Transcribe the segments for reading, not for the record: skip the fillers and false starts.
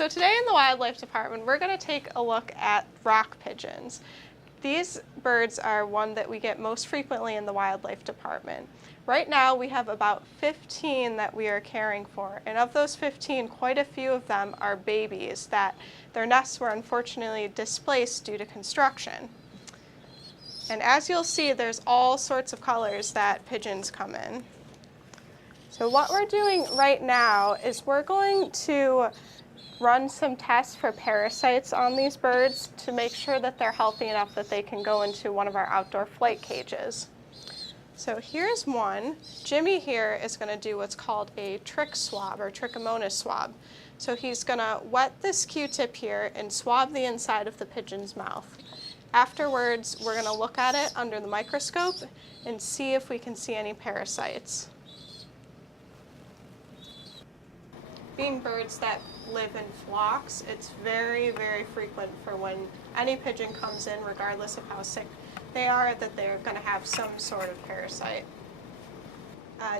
So today in the wildlife department, we're going to take a look at rock pigeons. These birds are one that we get most frequently in the wildlife department. Right now we have about 15 that we are caring for, and of those 15, quite a few of them are babies that their nests were unfortunately displaced due to construction. And as you'll see, there's all sorts of colors that pigeons come in. So what we're doing right now is we're going to run some tests for parasites on these birds to make sure that they're healthy enough that they can go into one of our outdoor flight cages. So here's one. Jimmy here is going to do what's called a trick swab or trichomonas swab. So he's going to wet this Q-tip here and swab the inside of the pigeon's mouth. Afterwards, we're going to look at it under the microscope and see if we can see any parasites. Being birds that live in flocks, it's very, very frequent for when any pigeon comes in, regardless of how sick they are, that they're going to have some sort of parasite.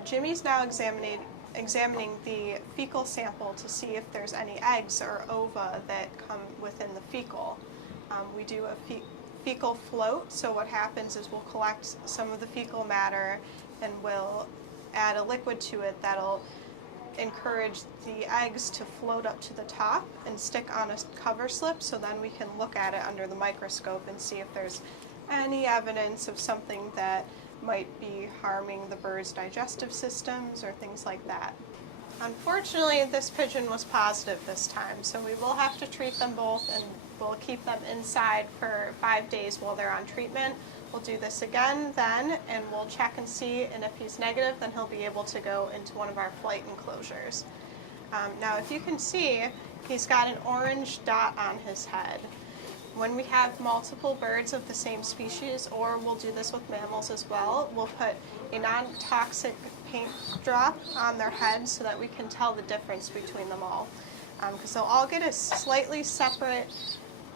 Jimmy's now examining the fecal sample to see if there's any eggs or ova that come within the fecal. We do a fecal float, so what happens is we'll collect some of the fecal matter and we'll add a liquid to it that'll encourage the eggs to float up to the top and stick on a cover slip, so then we can look at it under the microscope and see if there's any evidence of something that might be harming the bird's digestive systems or things like that. Unfortunately, this pigeon was positive this time, so we will have to treat them both, and we'll keep them inside for 5 days while they're on treatment. We'll do this again then, and we'll check and see, and if he's negative, then he'll be able to go into one of our flight enclosures. Now, if you can see, he's got an orange dot on his head. When we have multiple birds of the same species, or we'll do this with mammals as well, we'll put a non-toxic paint drop on their head so that we can tell the difference between them all. Because they'll all get a slightly separate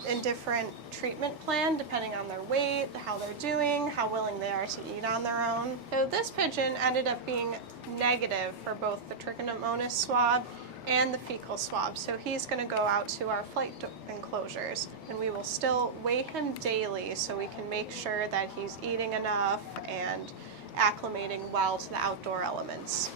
and different treatment plan depending on their weight, how they're doing, how willing they are to eat on their own. So this pigeon ended up being negative for both the trichomonas swab and the fecal swab, so he's going to go out to our flight enclosures, and we will still weigh him daily so we can make sure that he's eating enough and acclimating well to the outdoor elements.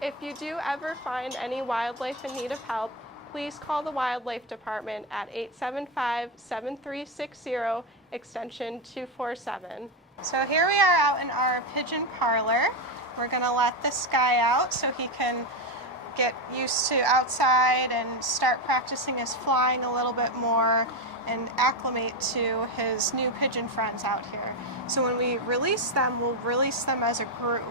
If you do ever find any wildlife in need of help, please call the wildlife department at 875-7360 extension 247. So here we are out in our pigeon parlor. We're going to let this guy out so he can get used to outside and start practicing his flying a little bit more and acclimate to his new pigeon friends out here. So when we release them, we'll release them as a group.